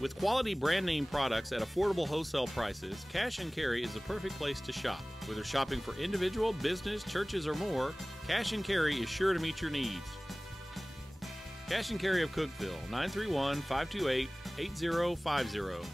With quality brand name products at affordable wholesale prices, Cash and Carry is the perfect place to shop. Whether shopping for individual, business, churches, or more, Cash and Carry is sure to meet your needs. Cash and Carry of Cookeville, 931-528-8050.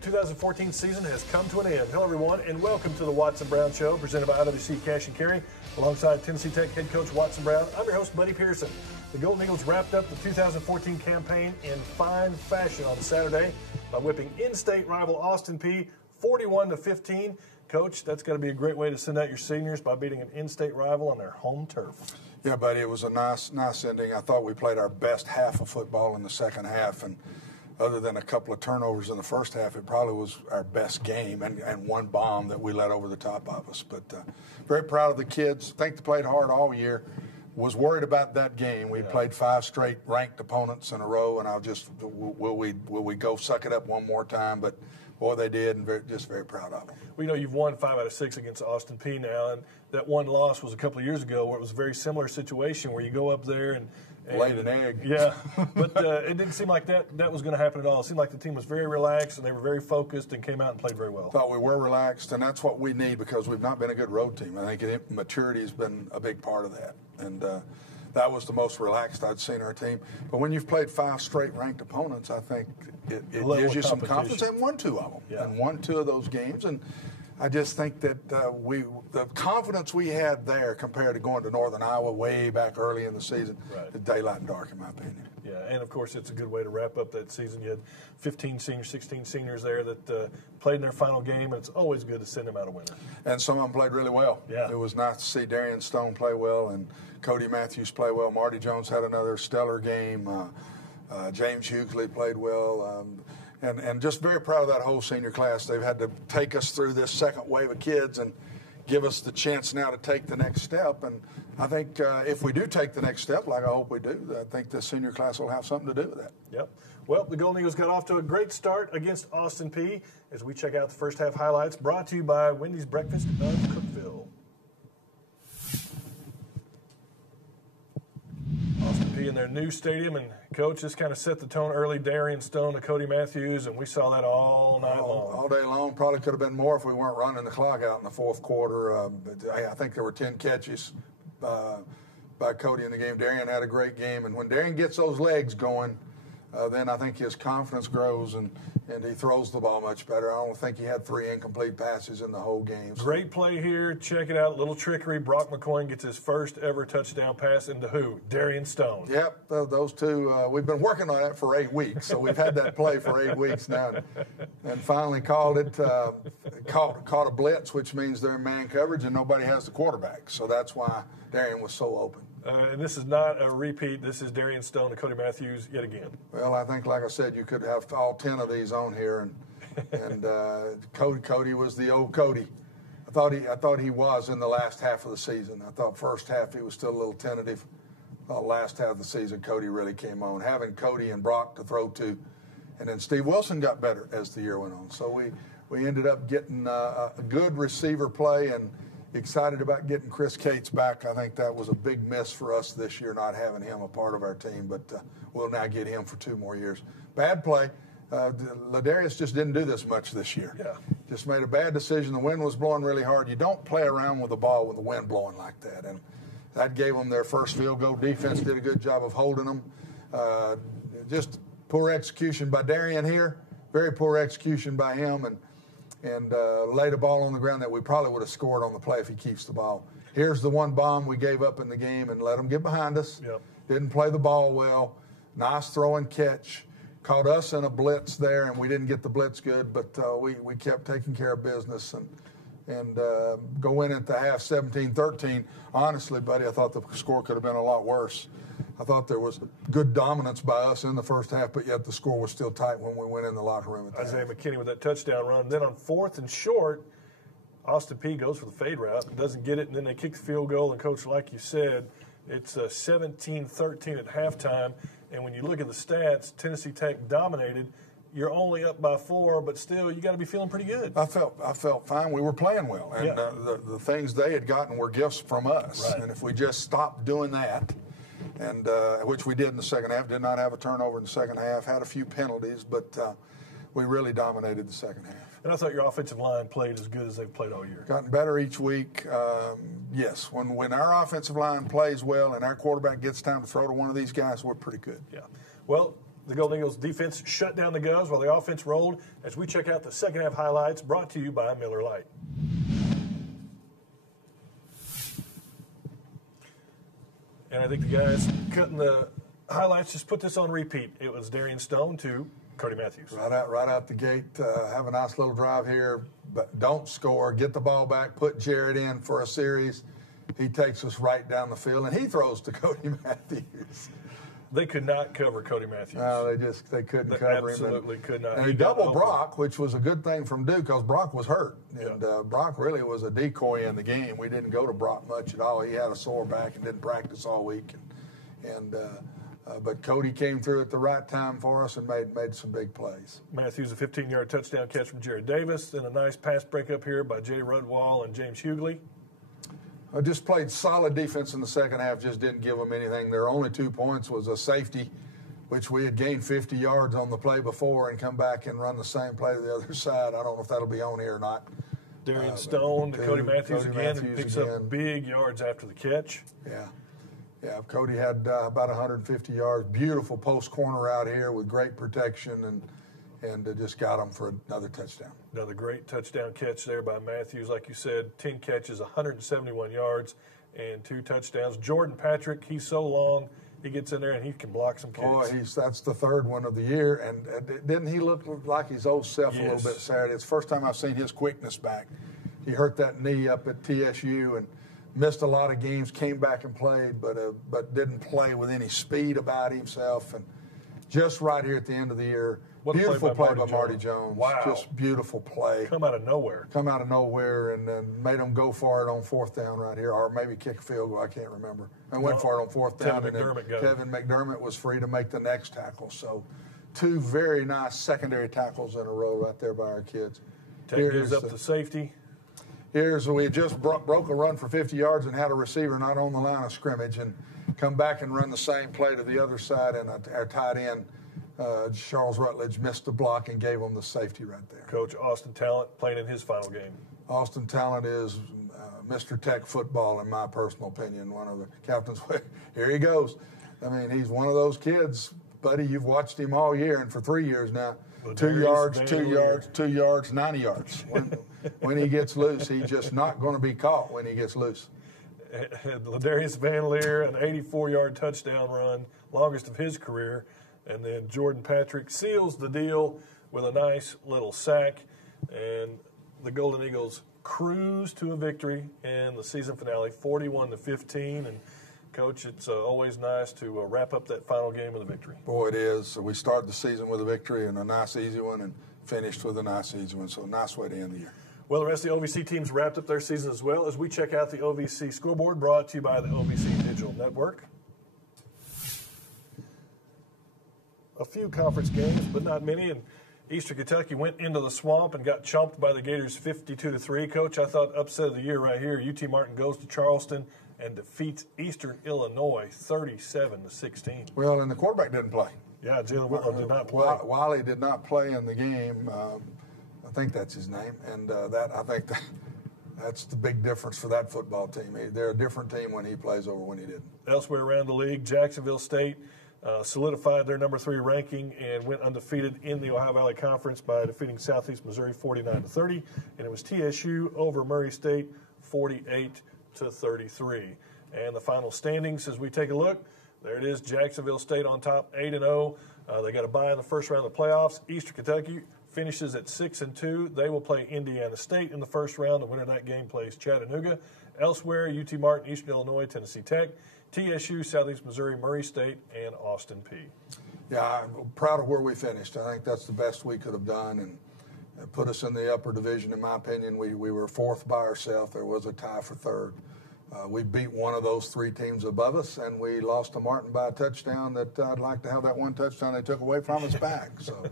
The 2014 season has come to an end. Hello, everyone, and welcome to the Watson Brown Show, presented by IWC Cash and Carry, alongside Tennessee Tech head coach Watson Brown. I'm your host, Buddy Pearson. The Golden Eagles wrapped up the 2014 campaign in fine fashion on Saturday by whipping in-state rival Austin Peay 41-15. Coach, that's going to be a great way to send out your seniors by beating an in-state rival on their home turf. Yeah, buddy, it was a nice ending. I thought we played our best half of football in the second half, and other than a couple of turnovers in the first half, it probably was our best game and one bomb that we let over the top of us. But very proud of the kids. I think they played hard all year. Was worried about that game. We played 5 straight ranked opponents in a row, and I'll just will we go suck it up one more time? But boy, they did, and just very proud of them. Well, you know, you've won 5 out of 6 against Austin Peay now, and that one loss was a couple of years ago where it was a very similar situation where you go up there and laid an egg. Yeah, but it didn't seem like that was going to happen at all. It seemed like the team was very relaxed and they were very focused and came out and played very well. Thought we were relaxed, and that's what we need because we've not been a good road team. I think maturity has been a big part of that, and that was the most relaxed I'd seen our team. But when you've played 5 straight ranked opponents, I think it gives you some confidence, and won 2 of them, and won 2 of those games. And I just think that the confidence we had there compared to going to Northern Iowa way back early in the season, is daylight and dark, in my opinion. Yeah, and of course it's a good way to wrap up that season. You had 15 seniors, 16 seniors there that played in their final game, and it's always good to send them out a winner. And some of them played really well. Yeah. It was nice to see Darian Stone play well and Cody Matthews play well. Marty Jones had another stellar game. James Hughley played well. And just very proud of that whole senior class. They've had to take us through this second wave of kids and give us the chance now to take the next step. And I think if we do take the next step, like I hope we do, I think the senior class will have something to do with that. Yep. Well, the Golden Eagles got off to a great start against Austin Peay as we check out the first half highlights brought to you by Wendy's Breakfast of Cookeville. Austin Peay in their new stadium, and Coach just kind of set the tone early. Darian Stone to Cody Matthews, and we saw that all night long. All day long. Probably could have been more if we weren't running the clock out in the fourth quarter. But I think there were 10 catches by Cody in the game. Darian had a great game, and when Darian gets those legs going, then I think his confidence grows and he throws the ball much better. I don't think he had 3 incomplete passes in the whole game. So. Great play here. Check it out. Little trickery. Brock McCoy gets his first ever touchdown pass into who? Darian Stone. Yep, those two. We've been working on that for 8 weeks, so we've had that play for 8 weeks now, and finally called it. Caught a blitz, which means they're in man coverage and nobody has the quarterback. So that's why Darian was so open. And this is not a repeat. This is Darian Stone and Cody Matthews yet again. Well, I think, like I said, you could have all 10 of these on here, and Cody was the old Cody. I thought he was in the last half of the season. I thought first half he was still a little tentative. I thought last half of the season Cody really came on. Having Cody and Brock to throw to, and then Steve Wilson got better as the year went on. So we ended up getting a good receiver play and excited about getting Chris Cates back. I think that was a big miss for us this year, not having him a part of our team, but we'll now get him for 2 more years. Bad play. Ladarius just didn't do this much this year. Yeah. Just made a bad decision. The wind was blowing really hard. You don't play around with the ball with the wind blowing like that, and that gave them their first field goal. Defense did a good job of holding them. Just poor execution by Darian here. Very poor execution by him, and laid a ball on the ground that we probably would have scored on the play if he keeps the ball. Here's the one bomb we gave up in the game and let them get behind us. Yep. Didn't play the ball well. Nice throw and catch. Caught us in a blitz there, and we didn't get the blitz good, but we kept taking care of business and go in at the half 17-13. Honestly, buddy, I thought the score could have been a lot worse. I thought there was good dominance by us in the first half, but yet the score was still tight when we went in the locker room. At the Isaiah half. McKinney with that touchdown run. Then on 4th and short, Austin Peay goes for the fade route and doesn't get it, and then they kick the field goal. And, Coach, like you said, it's 17-13 at halftime. And when you look at the stats, Tennessee Tech dominated. You're only up by 4, but still, you got to be feeling pretty good. I felt fine. We were playing well, and the things they had gotten were gifts from us. Right. And if we just stopped doing that, and which we did in the second half, did not have a turnover in the second half, had a few penalties, but we really dominated the second half. And I thought your offensive line played as good as they've played all year. Gotten better each week. Yes, when our offensive line plays well and our quarterback gets time to throw to one of these guys, we're pretty good. Yeah. Well, the Golden Eagles defense shut down the Govs while the offense rolled as we check out the second half highlights brought to you by Miller Lite. And I think the guys cutting the highlights just put this on repeat. It was Darian Stone to Cody Matthews. Right out the gate, have a nice little drive here, but don't score. Get the ball back, put Jared in for a series. He takes us right down the field, and he throws to Cody Matthews. They could not cover Cody Matthews. No, they couldn't cover him. Absolutely could not. And he doubled Brock, which was a good thing from Duke because Brock was hurt. And Brock really was a decoy in the game. We didn't go to Brock much at all. He had a sore back and didn't practice all week. But Cody came through at the right time for us and made some big plays. Matthews, a 15-yard touchdown catch from Jared Davis, and a nice pass breakup here by Jay Rudwall and James Hughley. I just played solid defense in the second half, just didn't give them anything. Their only 2 points was a safety, which we had gained 50 yards on the play before and come back and run the same play to the other side. I don't know if that'll be on here or not. Darian Stone to Cody Matthews again, and picks up big yards after the catch. Yeah, Cody had about 150 yards. Beautiful post corner out here with great protection and just got him for another touchdown. Another great touchdown catch there by Matthews. Like you said, 10 catches, 171 yards, and 2 touchdowns. Jordan Patrick, he's so long, he gets in there and he can block some kicks. Boy, that's the third one of the year. And didn't he look like his old self a little bit Saturday? It's the first time I've seen his quickness back. He hurt that knee up at TSU and missed a lot of games, came back and played, but didn't play with any speed about himself. And just right here at the end of the year, beautiful play by Marty Jones. Wow. Just beautiful play. Come out of nowhere. And then made them go for it on fourth down right here, or maybe kick a field goal. I can't remember. And went for it on fourth down. Kevin McDermott was free to make the next tackle. So 2 very nice secondary tackles in a row right there by our kids. Tech gives up the safety. We had just broke a run for 50 yards and had a receiver not on the line of scrimmage and come back and run the same play to the other side, and our tight end, Charles Rutledge, missed the block and gave him the safety right there. Coach Austin Talent playing in his final game. Austin Talent is Mr. Tech football, in my personal opinion, one of the captains. Here he goes. I mean, he's one of those kids, buddy, you've watched him all year and for 3 years now. 2 yards, 2 yards, 2 yards, 90 yards. When he gets loose, he's just not going to be caught when he gets loose. Ladarius Van Leer, an 84-yard touchdown run, longest of his career. And then Jordan Patrick seals the deal with a nice little sack. And the Golden Eagles cruise to a victory in the season finale, 41-15. And, Coach, it's always nice to wrap up that final game with a victory. Boy, it is. We started the season with a victory and a nice, easy one, and finished with a nice, easy one. So a nice way to end the year. Well, the rest of the OVC teams wrapped up their season as well as we check out the OVC scoreboard brought to you by the OVC Digital Network. A few conference games, but not many. And Eastern Kentucky went into the swamp and got chomped by the Gators 52-3. Coach, I thought upset of the year right here. UT Martin goes to Charleston and defeats Eastern Illinois 37-16. Well, and the quarterback didn't play. Yeah, Jalen Whitlow did not play. Wiley did not play in the game. I think that's his name, and that's the big difference for that football team. They're a different team when he plays over when he didn't. Elsewhere around the league, Jacksonville State solidified their number 3 ranking and went undefeated in the Ohio Valley Conference by defeating Southeast Missouri 49-30, and it was TSU over Murray State 48-33. And the final standings, as we take a look, there it is, Jacksonville State on top, 8-0. They got a bye in the first round of the playoffs. Eastern Kentucky finishes at 6-2. They will play Indiana State in the first round. The winner of that game plays Chattanooga. Elsewhere, UT Martin, Eastern Illinois, Tennessee Tech, TSU, Southeast Missouri, Murray State, and Austin Peay. Yeah, I'm proud of where we finished. I think that's the best we could have done, It put us in the upper division, in my opinion. We were fourth by ourselves. There was a tie for third. We beat one of those three teams above us, and we lost to Martin by a touchdown that I'd like to have that one touchdown they took away from us back. So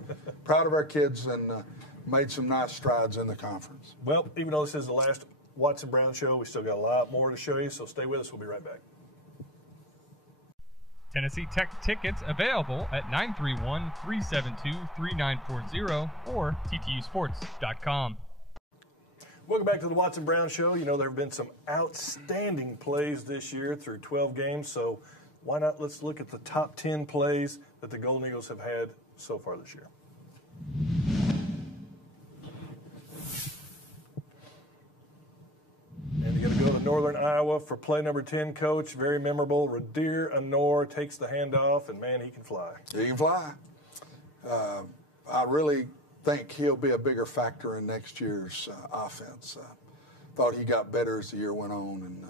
proud of our kids and made some nice strides in the conference. Well, even though this is the last Watson Brown show, we still got a lot more to show you, so stay with us. We'll be right back. Tennessee Tech tickets available at 931-372-3940 or ttusports.com. Welcome back to the Watson Brown Show. You know, there have been some outstanding plays this year through 12 games, so why not let's look at the top 10 plays that the Golden Eagles have had so far this year. And you got to go to Northern Iowa for play number 10, Coach. Very memorable. Radir Anor takes the handoff, and, man, he can fly. He can fly. I really think he'll be a bigger factor in next year's offense. Thought he got better as the year went on, and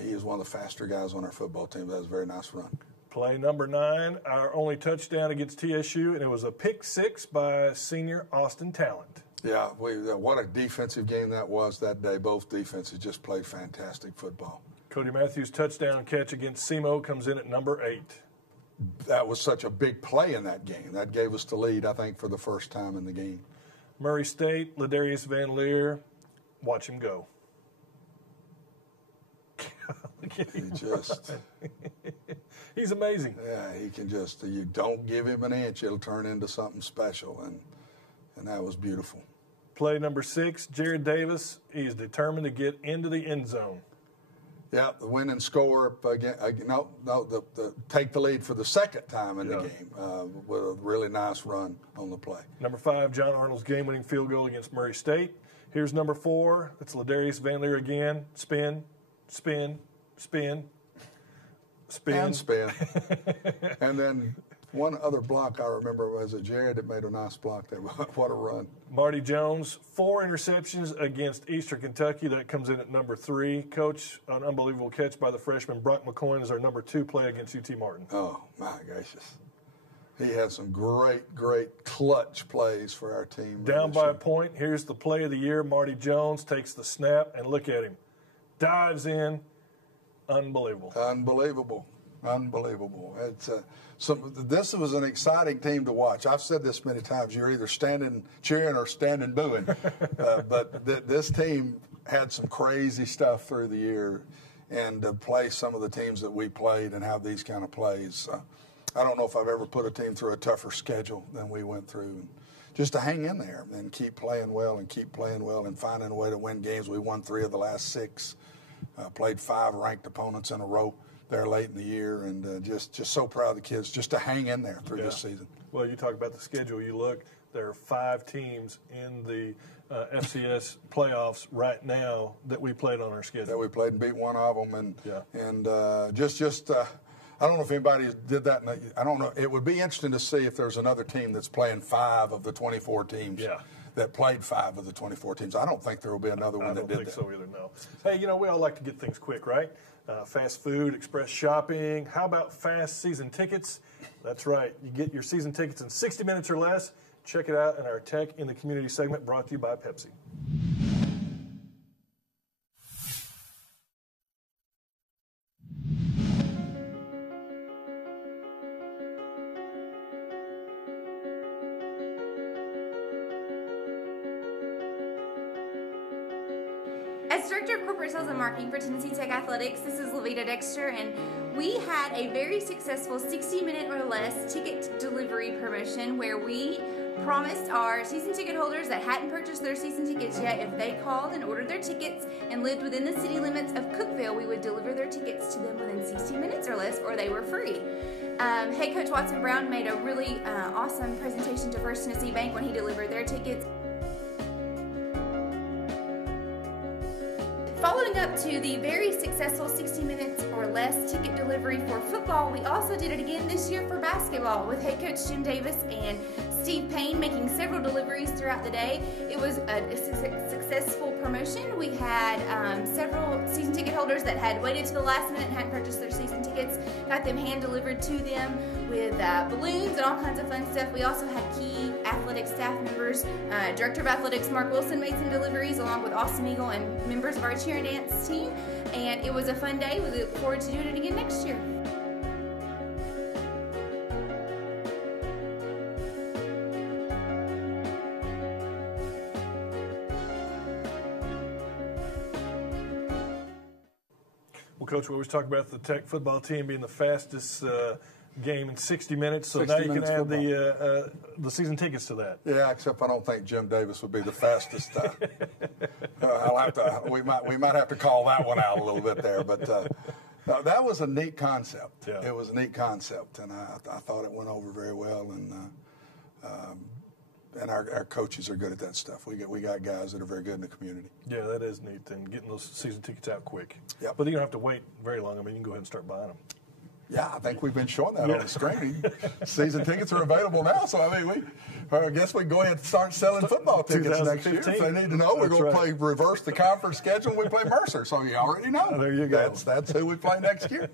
he is one of the faster guys on our football team. That was a very nice run. Play number 9, our only touchdown against TSU, and it was a pick 6 by senior Austin Talent. Yeah, what a defensive game that was that day. Both defenses just played fantastic football. Cody Matthews' touchdown catch against SEMO comes in at number 8. That was such a big play in that game. That gave us the lead, I think, for the first time in the game. Murray State, Ladarius Van Leer, watch him go. He's amazing. Yeah, he can just, you don't give him an inch, it'll turn into something special, and that was beautiful. Play number 6, Jared Davis. He's determined to get into the end zone. Yeah, the winning score again. Take the lead for the second time in the game with a really nice run on the play. Number 5, John Arnold's game-winning field goal against Murray State. Here's number 4. It's Ladarius Van Leer again. Spin, spin, spin, spin. And spin. And then one other block I remember was Jared that made a nice block there. What a run. Marty Jones, 4 interceptions against Eastern Kentucky. That comes in at number 3. Coach, an unbelievable catch by the freshman. Brock McCoy is our number 2 play against UT Martin. Oh, my gracious. He had some great clutch plays for our team. Down by a point. Here's the play of the year. Marty Jones takes the snap, and look at him. Dives in. Unbelievable. Unbelievable. It's this was an exciting team to watch. I've said this many times. You're either standing cheering or standing booing. But this team had some crazy stuff through the year, and to play some of the teams that we played and have these kind of plays. I don't know if I've ever put a team through a tougher schedule than we went through. And just to hang in there and keep playing well and finding a way to win games. We won 3 of the last 6, played 5 ranked opponents in a row there late in the year, and just so proud of the kids just to hang in there through this season. Well, you talk about the schedule. You look, there are 5 teams in the FCS playoffs right now that we played on our schedule. That we played and beat one of them, and I don't know if anybody did that. I don't know. It would be interesting to see if there's another team that's playing 5 of the 24 teams. Yeah. That played 5 of the 24 teams. I don't think there will be another one that did that. I don't think so either, no. Hey, we all like to get things quick, right? Fast food, express shopping. How about fast season tickets? That's right. You get your season tickets in 60 minutes or less. Check it out in our Tech in the Community segment brought to you by Pepsi. As Director of Corporate Sales and Marketing for Tennessee Tech Athletics, this is Levita Dexter, and we had a very successful 60-minute or less ticket delivery promotion where we promised our season ticket holders that hadn't purchased their season tickets yet, if they called and ordered their tickets and lived within the city limits of Cookeville, we would deliver their tickets to them within 60 minutes or less, or they were free. Head coach Watson Brown made a really awesome presentation to First Tennessee Bank when he delivered their tickets. Following up to the very successful 60 minutes or less ticket delivery for football, we also did it again this year for basketball with head coach Jim Davis and Steve Payne making several deliveries throughout the day. It was a successful promotion. We had several season ticket holders that had waited to the last minute and hadn't purchased their season tickets, got them hand delivered to them with balloons and all kinds of fun stuff. We also had key athletic staff members. Director of Athletics Mark Wilson made some deliveries along with Austin Eagle and members of our cheer and dance team. And it was a fun day. We look forward to doing it again next year. Well, Coach, we always talk about the Tech football team being the fastest game in 60 minutes, so 60 now you can add football. the season tickets to that. Yeah, except I don't think Jim Davis would be the fastest. I'll have to. We might have to call that one out a little bit there, but that was a neat concept. Yeah. It was a neat concept, and I thought it went over very well. And our coaches are good at that stuff. We got guys that are very good in the community. Yeah, that is neat, and getting those season tickets out quick. Yep. But you don't have to wait very long. I mean, you can go ahead and start buying them. Yeah, I think we've been showing that on the screen. Season tickets are available now, so I mean, I guess we can go ahead and start selling football tickets next year. If they need to know, we're going to play reverse the conference schedule. And we play Mercer, so you already know. There you go. That's who we play next year.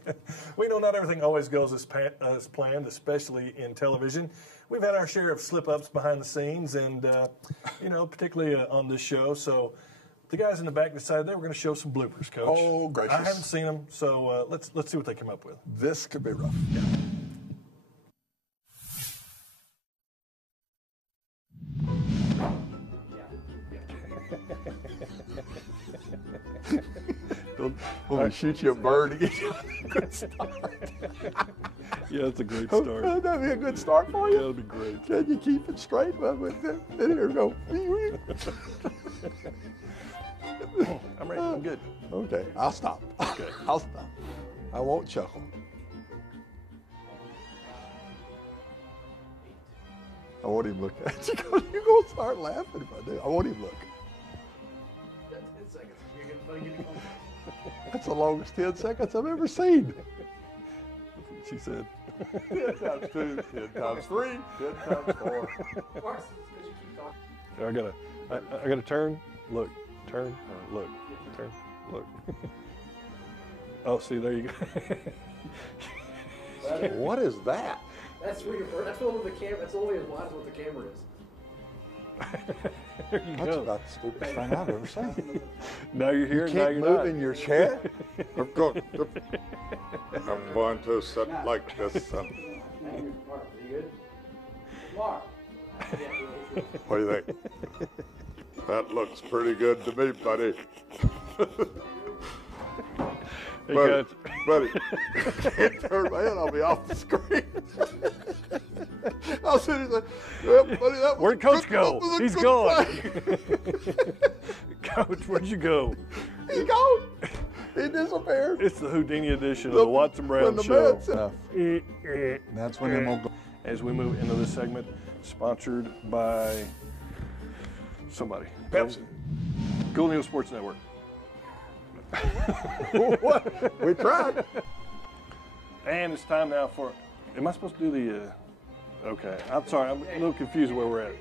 We know not everything always goes as planned, especially in television. We've had our share of slip-ups behind the scenes, and particularly on this show. So the guys in the back decided they were going to show some bloopers, Coach. Oh, gracious! I haven't seen them, so let's see what they come up with. This could be rough. Yeah. When we shoot you a bird, to get you a good start. Yeah, that's a great start. That'd be a good start for you. That'd be great. Can you keep it straight? Then here we go. I'm ready. I'm good. Okay, I'll stop. Okay. I'll stop. I won't chuckle. I won't even look at you. You're going to start laughing if I do. I won't even look. That's 10 seconds. You're getting funny. That's the longest 10 seconds I've ever seen. She said. 10 times 2, 10 times 3, 10 times 4. Marks, because you keep talking. I gotta turn, look, turn, look, turn, look. Oh, see, there you go. What is that? That's where that's what the camera. That's only as wide as what the camera is. There you That's go. about the stupidest thing I've ever seen. Now you're here, You now can't you're move not. in your chair? I'm going to sit like this. Mark, are you good? Mark. What do you think? That looks pretty good to me, buddy. Hey, buddy, Coach. buddy. Can't turn my head, I'll be off the screen. I'll sit and say, yeah, buddy, that was Where'd Coach good- go? that was a He's good gone. play." Coach, where'd you go? He's gone. He disappeared. It's the Houdini edition of the Watson Brown When the Show. man said- That's when I'm going As we move into this segment, sponsored by somebody. Pepsi. Golden Eagle Sports Network. What? We tried. And it's time now for. Am I supposed to do the? Okay, I'm sorry. I'm a little confused where we're at.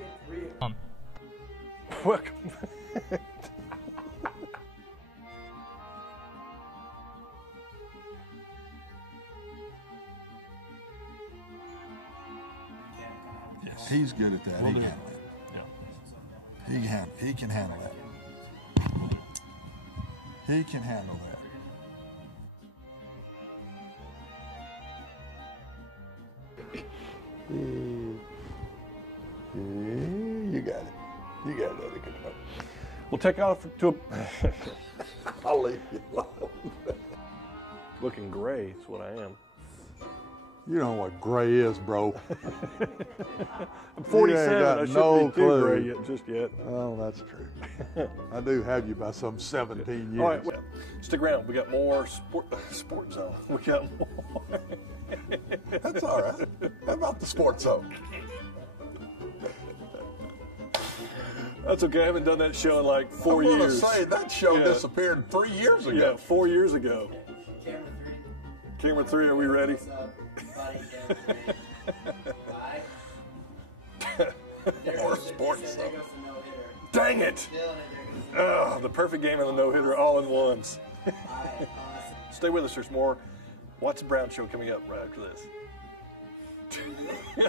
Welcome. He's good at that. He can handle it. He can handle that. He can handle that. You got it. You got it. Good enough. We'll take off to a. I'll leave you alone. Looking gray is what I am. You know what gray is, bro. I'm 47. got I shouldn't no be too clue. gray yet, just yet. Oh, that's true. I do have you by some 17 years. All right, well, stick around. We got more sports zone. We got more. That's all right. How about the sports zone? That's okay. I haven't done that show in like 4 I'm gonna years. say that show Yeah. disappeared 3 years ago. Yeah, 4 years ago. Camera 3, are we ready? What's up, buddy? More sports. Dang it! The perfect game and the no-hitter all in ones. Stay with us. There's more Watson Brown Show coming up right after this.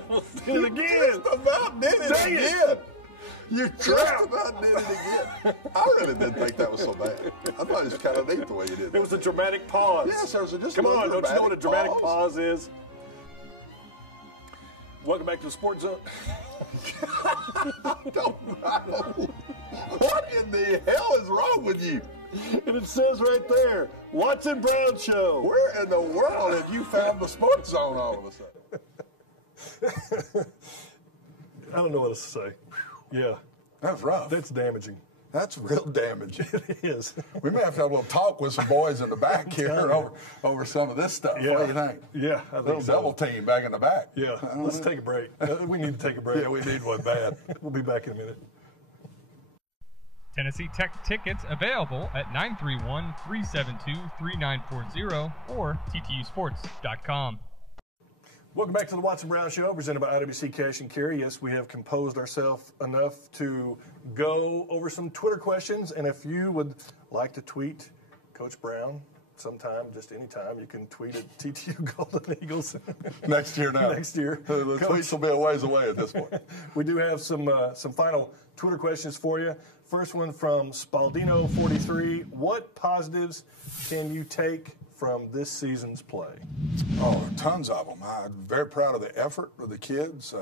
Let's do it again. Just about did it again. You just about did it again. I really didn't think that was so bad. I thought it was kind of neat the way you did it. It was a dramatic pause. Yes, there was just Come a on, don't you know what a dramatic pause is? Welcome back to the Sports Zone. Don't know. What in the hell is wrong with you? And it says right there, Watson Brown Show. Where in the world have you found the Sports Zone all of a sudden? I don't know what else to say. Yeah. That's rough. That's damaging. That's real damaging. It is. We may have to have a little talk with some boys in the back here over some of this stuff. Yeah. What do you think? Yeah, I A little think so. double team back in the back. Yeah, let's take a break. We need to take a break. Yeah, we need one bad. We'll be back in a minute. Tennessee Tech tickets available at 931-372-3940 or ttusports.com. Welcome back to the Watson Brown Show, presented by IWC Cash and Carry. Yes, we have composed ourselves enough to go over some Twitter questions. And if you would like to tweet Coach Brown sometime, just anytime, you can tweet at TTU Golden Eagles. Next year now. Next year. The tweets will be a ways away at this point. We do have some final Twitter questions for you. First one from Spaldino43. What positives can you take from this season's play? Oh, tons of them. I'm very proud of the effort of the kids.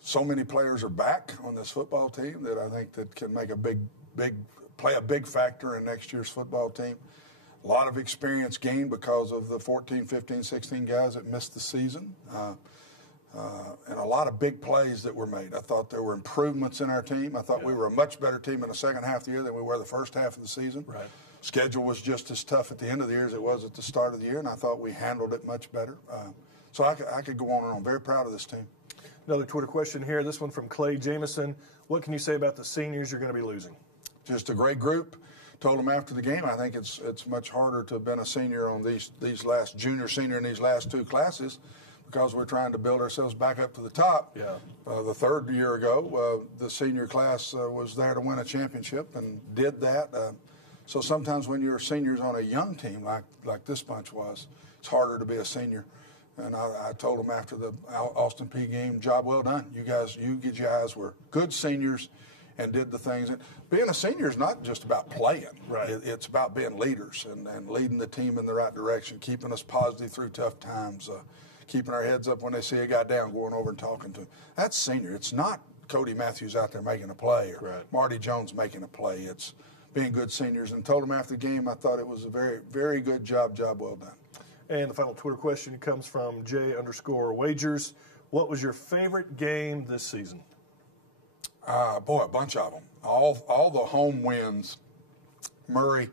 So many players are back on this football team that I think that can make play a big factor in next year's football team. A lot of experience gained because of the 14, 15, 16 guys that missed the season. And a lot of big plays that were made. I thought there were improvements in our team. I thought we were a much better team in the second half of the year than we were the first half of the season. Right. Schedule was just as tough at the end of the year as it was at the start of the year, and I thought we handled it much better. So I could go on and on. Very proud of this team. Another Twitter question here. This one from Clay Jameson. What can you say about the seniors you're going to be losing? Just a great group. Told them after the game, I think it's much harder to have been a senior on these last junior, senior in these last two classes because we're trying to build ourselves back up to the top. Yeah. The third year ago, the senior class was there to win a championship and did that. So sometimes when you're seniors on a young team like this bunch was, it's harder to be a senior. And I told them after the Austin Peay game, job well done. You guys were good seniors and did the things. And being a senior is not just about playing. Right. It's about being leaders and leading the team in the right direction, keeping us positive through tough times, keeping our heads up when they see a guy down, going over and talking to him. That's senior. It's not Cody Matthews out there making a play or Marty Jones making a play. It's being good seniors. And told them after the game, I thought it was a very, very good job well done. And the final Twitter question comes from J_Wagers. What was your favorite game this season? Boy, a bunch of them. All the home wins, Murray,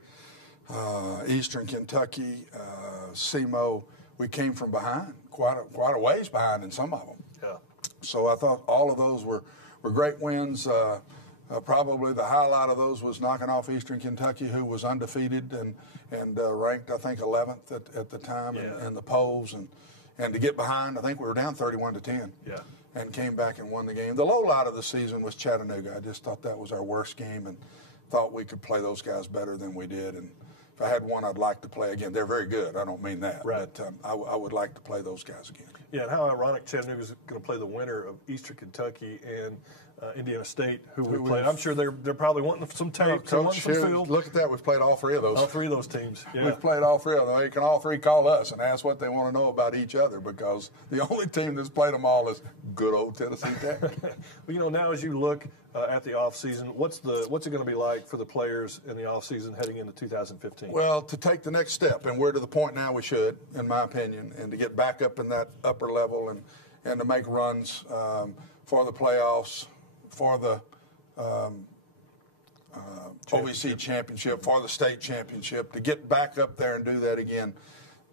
Eastern Kentucky, SEMO, we came from behind, quite a ways behind in some of them. Yeah. So I thought all of those were great wins. Probably the highlight of those was knocking off Eastern Kentucky, who was undefeated and ranked, I think, 11th at the time in the polls. And to get behind, I think we were down 31-10. Yeah. And came back and won the game. The low light of the season was Chattanooga. I just thought that was our worst game and thought we could play those guys better than we did. And if I had one I'd like to play again, they're very good. I don't mean that. Right. But I would like to play those guys again. Yeah, and how ironic Chattanooga's going to play the winner of Eastern Kentucky and Indiana State, who we played. I'm sure they're probably wanting some tape, Coach, some film. Look at that. We've played all three of those. All three of those teams. Yeah. We've played all three of them. They can all three call us and ask what they want to know about each other because the only team that's played them all is good old Tennessee Tech. Well, now as you look at the offseason, what's it going to be like for the players in the offseason heading into 2015? Well, to take the next step, and we're to the point now we should, in my opinion, and to get back up in that upper level and to make runs for the playoffs, for the OVC championship, for the state championship, to get back up there and do that again.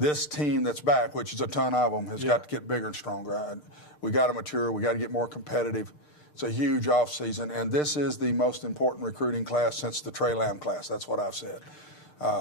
This team that's back, which is a ton of them, has got to get bigger and stronger. We got to mature. We got to get more competitive. It's a huge offseason, and this is the most important recruiting class since the Trey Lamb class. That's what I've said.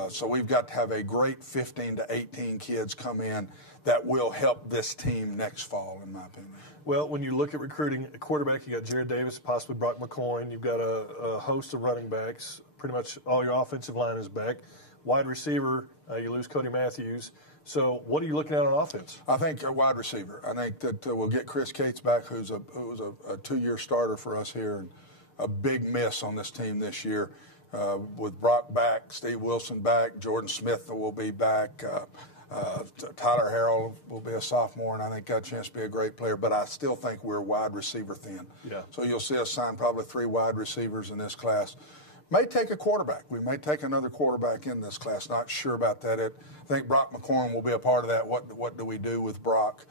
So we've got to have a great 15 to 18 kids come in that will help this team next fall, in my opinion. Well, when you look at recruiting a quarterback, you got Jared Davis, possibly Brock McCoy. You've got a host of running backs. Pretty much all your offensive line is back. Wide receiver, you lose Cody Matthews. So what are you looking at on offense? I think a wide receiver. I think that we'll get Chris Cates back, who's a 2-year starter for us here, and a big miss on this team this year. With Brock back, Steve Wilson back, Jordan Smith will be back. Tyler Harrell will be a sophomore, and I think got a chance to be a great player. But I still think we're wide receiver thin. Yeah. So you'll see us sign probably 3 wide receivers in this class. May take a quarterback. We may take another quarterback in this class. Not sure about that. I think Brock McCorn will be a part of that. What do we do with Brock?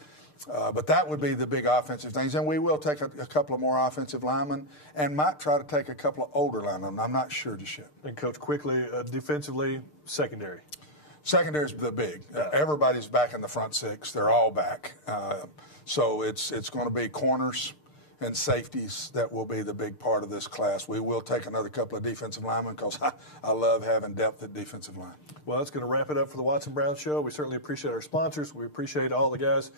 But that would be the big offensive things. And we will take a couple of more offensive linemen and might try to take a couple of older linemen. I'm not sure just yet. And, Coach, quickly, defensively, secondary. Secondary's the big. Everybody's back in the front 6. They're all back. So it's going to be corners and safeties that will be the big part of this class. We will take another couple of defensive linemen because I love having depth at defensive line. Well, that's going to wrap it up for the Watson Brown Show. We certainly appreciate our sponsors. We appreciate all the guys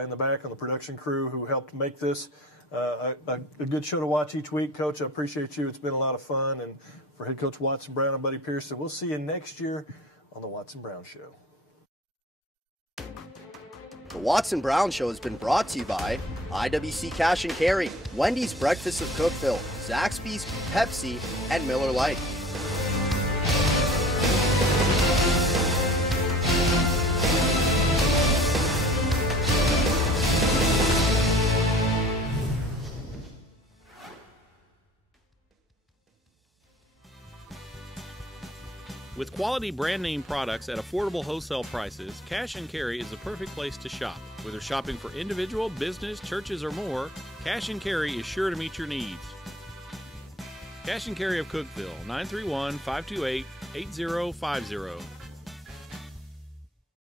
in the back on the production crew who helped make this a good show to watch each week. Coach, I appreciate you. It's been a lot of fun. And for head coach Watson Brown and Buddy Pearson, we'll see you next year on the Watson Brown Show. The Watson Brown Show has been brought to you by IWC Cash and Carry, Wendy's Breakfast of Cookeville, Zaxby's, Pepsi, and Miller Lite. With quality brand name products at affordable wholesale prices, Cash and Carry is the perfect place to shop. Whether shopping for individual, business, churches, or more, Cash and Carry is sure to meet your needs. Cash and Carry of Cookeville, 931-528-8050.